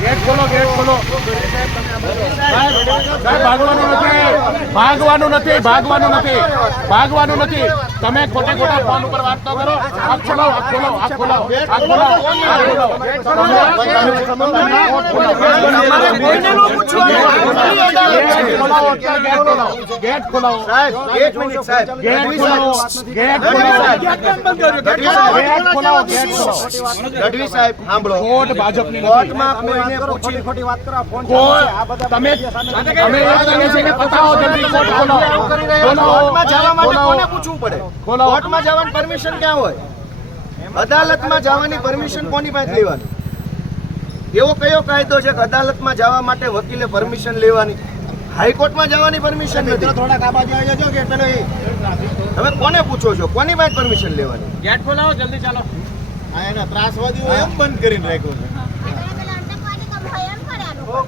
Gate ખોલો, gate ખોલો. સાહેબ ભાગવાનું નથી, ભાગવાનું નથી, ભાગવાનું નથી, ભાગવાનું નથી. તમે ખોટે ખોટા ફોન ઉપર વાત ન કરો. આ ખોલો, આ ખોલો, આ ખોલો, આ ખોલો, આ ખોલો. ગેટ ખોલાવો સાહેબ, એક મિનિટ સાહેબ, ગેટ ખોલાવો, ગેટ ખોલાવો, ગેટ ખોલાવો. ગઢવી સાહેબ સાંભળો, કોર્ટ ભાજપની કોર્ટમાં કોઈને પૂછી ખોટી વાત કરો. ફોન તમે અમે એ કહીએ છીએ કે પતાવો જલ્દી, કોર્ટ ખોલો. કોર્ટમાં જવા માટે કોને પૂછવું પડે? ખોલો. કોર્ટમાં જવાની પરમિશન ક્યાં હોય? અદાલતમાં જવાની પરમિશન કોની પાસે લેવાની? એવો કયો કાયદો છે કે અદાલતમાં જવા માટે વકીલે પરમિશન લેવાની? હાઈકોર્ટમાં જવાની પરમિશન નથી. થોડાક આ બાજુ આવી જજો કે પેલો તમે કોને પૂછો છો? કોની પાસે પરમિશન લેવાની? ગેટ ખોલાવો જલ્દી, ચાલો. આ એના ત્રાસવાદીઓ એમ બંધ કરીને રાખ્યો છે.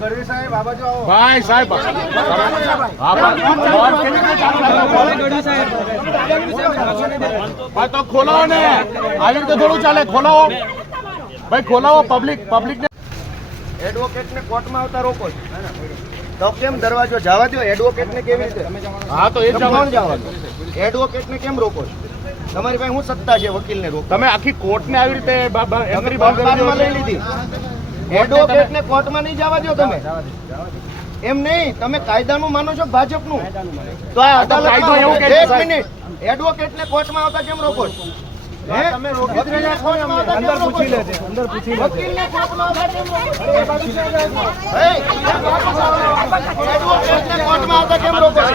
ગઢવી સાહેબ આ બાજુ આવો. ભાઈ સાહેબ તો ખોલાવો ને, આવી રીતે થોડું ચાલે. ખોલાવો ભાઈ, ખોલાવો. પબ્લિક ને એડવોકેટને કોર્ટમાં આવતા રોકો છો તો કેમ દરવાજો જવા દો? એડવોકેટને કેવી રીતે? હા તો એ જ કોણ જવા દો? એડવોકેટને કેમ રોકો છો? તમારી પાસે શું સત્તા છે વકીલને રોકો? તમે આખી કોર્ટને આવી રીતે એન્ટ્રી બંધ કરી કોર્ટમાં લઈ લીધી. એડવોકેટને કોર્ટમાં નહીં જવા દો તમે. એમ નહીં, તમે કાયદાનું માનો છો કે ભાજપનું? તો આ કાયદો એવું કહે અદાલત, છે, એક સાહેબ. મિનિટ, એડવોકેટને કોર્ટમાં આવતા કેમ રોકો છો? હે? તમે રોકી જ રહ્યા છો ને અમને. અંદર પૂછી લે છે, અંદર પૂછી લે છે. વકીલને કોર્ટમાં આવતા કેમ રોકો છો? હે? એડવોકેટને કોર્ટમાં આવતા કેમ રોકો છો?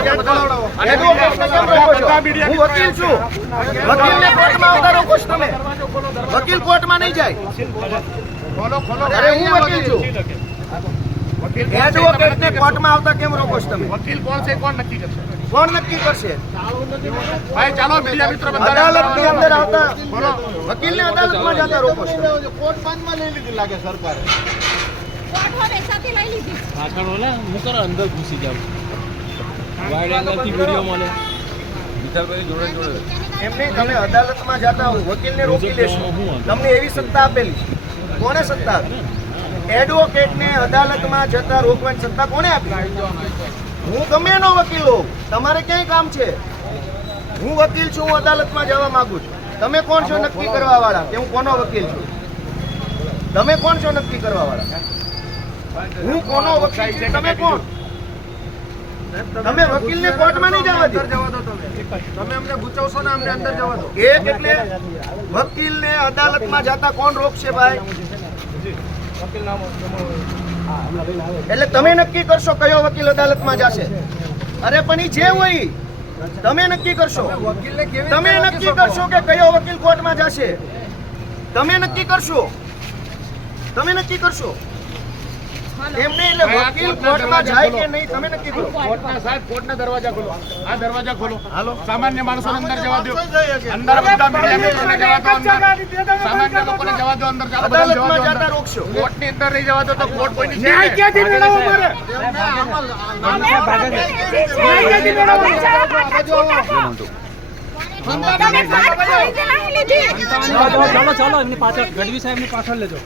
એડવોકેટને કેમ રોકો છો? હું વકીલ છું. વકીલને કોર્ટમાં આવતા રોકો છો તમે? વકીલ કોર્ટમાં નહીં જાય. અરે હું વકીલ છું. એડવોકેટને કોર્ટમાં આવતા કેમ રોકો છો તમે? વકીલ કોણ છે, કોણ નક્કી કરશે? કોણ નક્કી કરશે? ભાઈ ચાલો, મીડિયા મિત્રો અદાલતની અંદર આવતા વકીલને અદાલતમાં જતા રોકો છો. કોર્ટ બંધમાં લઈ લીધી લાગે સરકારે. અંદર ઘૂસી જાવ વાઇડ એંગલથી વિડીયો મળે વિશાલભાઈ જોડે એમ નહીં, તમે અદાલતમાં જતા હો, વકીલને રોકી લેશો. તમને એવી સત્તા આપેલી. કોને સત્તા આપી? એડવોકેટને અદાલતમાં જતા રોકવાની સત્તા કોને આપી? હું ગમે એનો વકીલ હોઉં, તમારે ક્યાંય કામ છે? હું વકીલ છું, હું અદાલતમાં જવા માંગુ છું. તમે કોણ છો નક્કી કરવા વાળા કે હું કોનો વકીલ છું? તમે કોણ છો નક્કી કરવા વાળા? હું કોનો વકીલ છું? તમે કોણ? તમે વકીલને કોર્ટમાં નહીં જવા દો. તમે અમને ગુચાવશો ને અમને અંદર જવા દો. એક એટલે વકીલને અદાલતમાં જતા કોણ રોકશે ભાઈ? એટલે તમે નક્કી કરશો કયો વકીલ અદાલતમાં જશે. અરે પણ ઈ જે હોય ઈ તમે નક્કી કરશો. તમે નક્કી કરશો કે કયો વકીલ કોર્ટમાં જશે. તમે નક્કી કરશો. તમે નક્કી કરશો. એમ નહીં, એટલે વકીલ કોર્ટમાં જાય કે નહીં તમે નક્કી કરો. કોર્ટના સાહેબ, કોર્ટના દરવાજા ખોલો. આ દરવાજા ખોલો. હાલો, સામાન્ય માણસોને અંદર જવા દો. અંદર બધા મીડિયા મિત્રોને જવા દો. અંદર સામાન્ય લોકોને જવા દો. અંદર ચાલો, બધા જવા અદાલતમાં દો. જતા અંદર રોકશો. કોર્ટની અંદર નહીં જવા દો તો કોર્ટ કોઈની છે ચાલો ચાલો એમની પાછળ ગઢવી સાહેબ ની પાછળ લેજો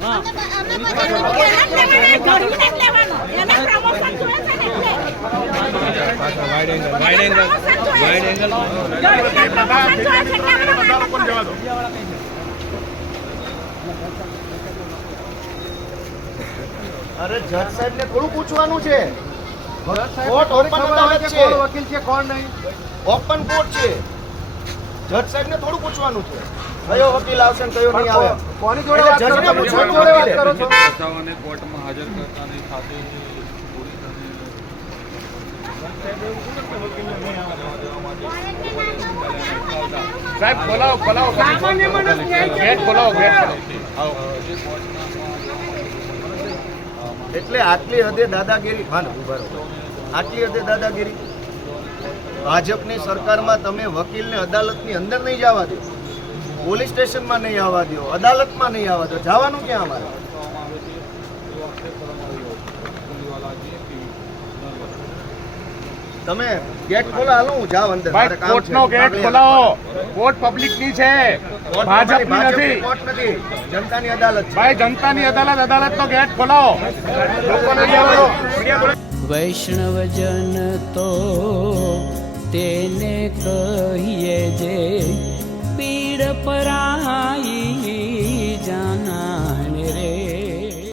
વાઇડ એંગલ બધા લોકોને જવા દો. અરે જજ સાહેબ ને થોડું પૂછવાનું છે. કોર્ટ ઓપન અદાલત છે. વકીલ છે કોણ નહીં? ઓપન કોર્ટ છે. જજ સાહેબ ને થોડું પૂછવાનું છે કયો વકીલ આવશે ને કયો નહીં આવે. કોની જોડે વાત એટલે કરો જજને છો? પૂછવાનું કોની જોડે વાત વકીલે. કરો છો? પ્રસ્તાવને કોર્ટમાં હાજર કરતાની સાથે સાહેબ ખોલાવો, ખોલાવો. Gate ખોલાવો, gate ખોલાવો. એટલે આટલી હદે દાદાગીરી, આટલી હદે દાદાગીરી ભાજપની સરકારમાં. તમે વકીલને અદાલતની અંદર નહીં જવા દો, પોલીસ સ્ટેશનમાં નહીં આવવા દો, અદાલતમાં નહીં આવવા દો. જવાનું ક્યાં અમારે? તમે ગેટ ખોલો, હાલો હું જાઉં અંદર. મારે ભાઈ કામ છે. કોર્ટનો ગેટ ખોલાવો. કોર્ટ પબ્લિકની છે, કોર્ટ ભાજપની ભાજપની નથી. કોર્ટ નથી, જનતાની અદાલત છે. ભાઈ જનતાની અદાલતનો ગેટ ખોલાવો. લોકોને મીડિયા બોલો. વૈષ્ણવજન તો તેને કહીએ જે પીડ પરા